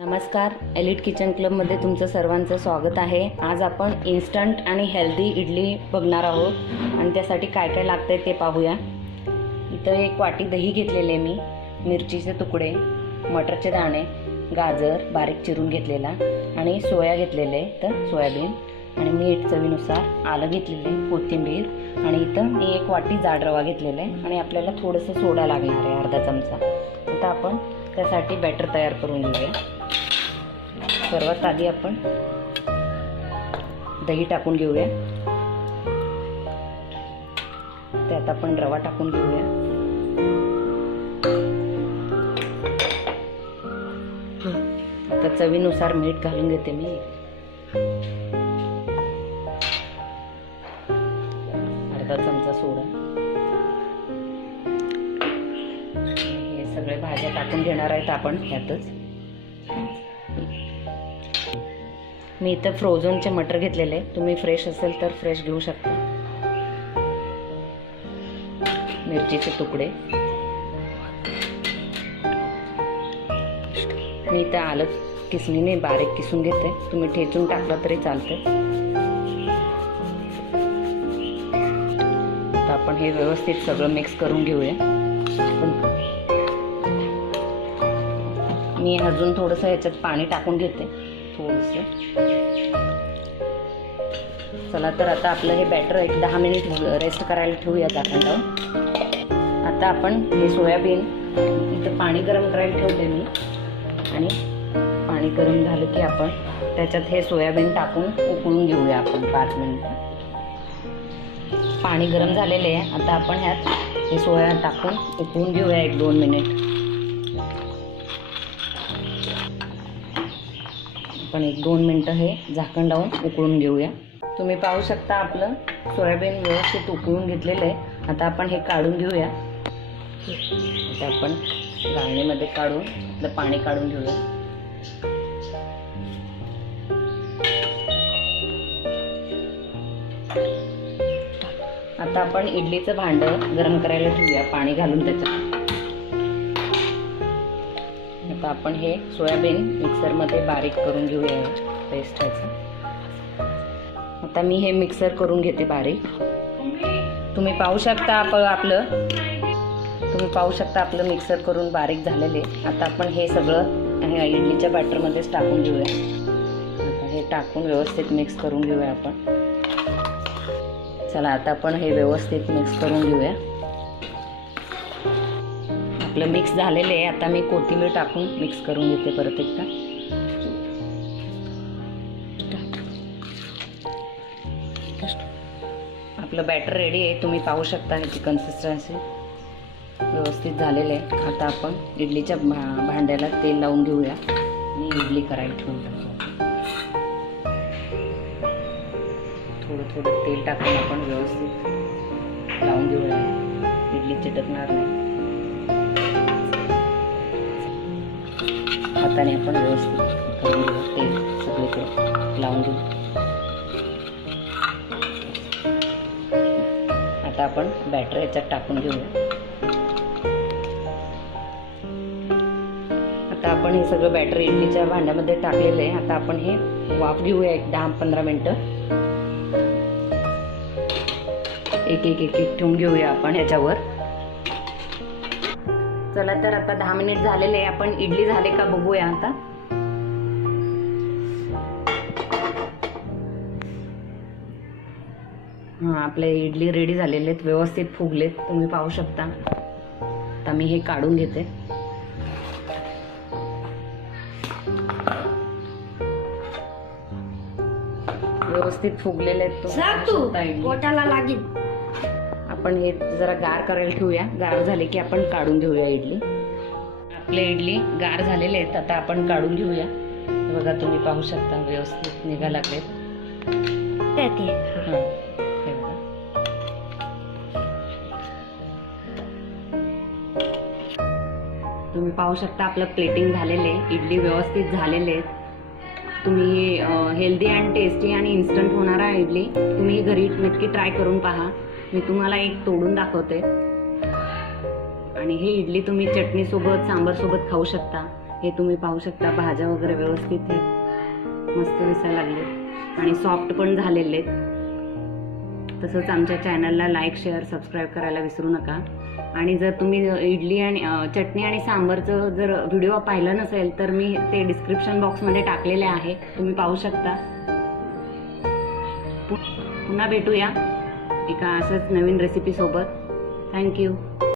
नमस्कार, elite kitchen क्लबमध्ये तुमचं सर्वांचं स्वागत आहे। आज आपण इन्स्टंट आणि हेल्दी इडली बघणार आहोत आणि त्यासाठी काय काय लागतंय ते पाहूया। इथं एक वाटी दही घेतलेले मी, मिरचीचे तुकडे, मटरचे दाणे, गाजर बारीक चिरून घेतलेला आणि सोया घेतलेले, तर सोयाबीन आणि मीठ चवीनुसार, आलं घेतलेले, कोथिंबीर आणि इथं मी एक वाटी जाड रवा घेतलेला आहे आणि आपल्याला थोडंसं सोडा लागणार आहे, अर्धा चमचा। आता आपण त्यासाठी बॅटर तयार करून घेऊया। सर्वात आधी आपण दही टाकून घेऊया, त्यात आपण रवा टाकून घेऊया, आता चवीनुसार मीठ घालून घेते मी, अर्धा चमचा सोडा, हे सगळे भाज्या टाकून घेणार आहेत आपण ह्यातच। मी इथं फ्रोझनचे मटर घेतलेले, तुम्ही फ्रेश असेल तर फ्रेश घेऊ शकता। मिरचीचे तुकडे, मी इथं आलं किसणीने बारीक किसून घेते, तुम्ही ठेचून टाकलं तरी चालते। आता आपण हे व्यवस्थित सगळं मिक्स करून घेऊया। मी अजून थोडंसं ह्याच्यात पाणी टाकून घेते, थोडंसं। चला, तर आता आपलं हे बॅटर एक 10 मिनिट रेस्ट करायला ठेवूया झाकण लावून। आता आपण हे सोयाबीन इथं पाणी गरम करायला ठेवते मी, आणि पाणी गरम झालं की आपण त्याच्यात हे सोयाबीन टाकून उकळून घेऊया आपण 5 मिनिटं। पाणी गरम झालेले आहे, आता आपण ह्यात हे सोया टाकून उकळून घेऊया 1-2 मिनिट। आपण 1-2 मिनिटं हे झाकण लावून उकळून घेऊया। तुम्ही पाहू शकता आपलं सोयाबीन व्यवस्थित उकळून घेतलेलं आहे। आता आपण हे काढून घेऊया, आता आपण गाळणीमध्ये काढून आपलं पाणी काढून घेऊया। आता आपण इडलीचं भांडं गरम करायला ठेवूया, पाणी घालून त्याच्यात। आता आपण हे सोयाबीन मिक्सरमध्ये बारीक करून घेऊया, पेस्ट ह्याचं। आता मी हे मिक्सर करून घेते बारीक। तुम्ही पाहू शकता आपलं मिक्सर करून बारीक झालेले। आता आपण हे सगळं इडलीच्या बॅटरमध्येच टाकून घेऊया। आता हे टाकून व्यवस्थित मिक्स करून घेऊया आपण। चला, आता आपण हे व्यवस्थित मिक्स करून घेऊया। आपलं मिक्स झालेलं आहे, आता मी कोथिंबीर टाकून मिक्स करून घेते परत एकदा। आपलं बॅटर रेडी आहे, तुम्ही पाहू शकता ह्याची कन्सिस्टन्सी व्यवस्थित झालेलं आहे। आता आपण इडलीच्या भांड्याला तेल लावून घेऊया आणि इडली करायला ठेवून टाकू। थोडं तेल टाकून आपण व्यवस्थित लावून घेऊया, इडली चिटकणार नाही। हाताने आपण व्यवस्थित करून घेऊ, तेल सगळीकडे लावून घेऊ। आता आपण बॅटर याच्यात टाकून घेऊया। आता आपण हे सगळं बॅटर इडलीच्या भांड्यामध्ये टाकलेलं आहे। आता आपण हे वाफ घेऊया एक 10-15 मिनिटं, एक ठेवून घेऊया आपण ह्याच्यावर। चला, तर आता 10 मिनिट झालेले आहे, आपण इडली झाले का बघूया आता। आपले इडली रेडी झालेले आहेत, व्यवस्थित फुगलेत, तुम्ही पाहू शकता। आता मी हे काढून घेते। व्यवस्थित फुगलेले आहेत, पोटाला लागेल। आपण हे जरा गार करायला ठेवूया, गार झाले की आपण काढून घेऊया इडली। आपले इडली गार झालेले आहेत, आता आपण काढून घेऊया। बघा, तुम्ही पाहू शकता व्यवस्थित निघायला लागलेत। तुम्ही पाहू शकता आपलं प्लेटिंग झालेले, इडली व्यवस्थित झालेले आहेत। तुम्ही हेल्दी अँड टेस्टी आणि इन्स्टंट होणारा इडली तुम्ही घरी नक्की ट्राय करून पहा। मी तुम्हाला एक तोडून दाखवते, आणि हे इडली तुम्ही चटणी सोबत, सांबार सोबत खाऊ शकता। हे तुम्ही पाहू शकता, भाज्या वगैरे व्यवस्थित हे मस्त दिसायला लागले आणि सॉफ्ट पण झालेले आहेत. तसंच आमच्या चॅनलला लाईक, शेअर, सबस्क्राईब करायला विसरू नका. आणि जर तुम्ही इडली आणि चटणी आणि सांबरचं जर व्हिडिओ पाहिलं नसेल तर मी ते डिस्क्रिप्शन बॉक्समध्ये टाकलेले आहे, तुम्ही पाहू शकता. पुन्हा भेटूया एका असंच नवीन रेसिपीसोबत. थँक्यू.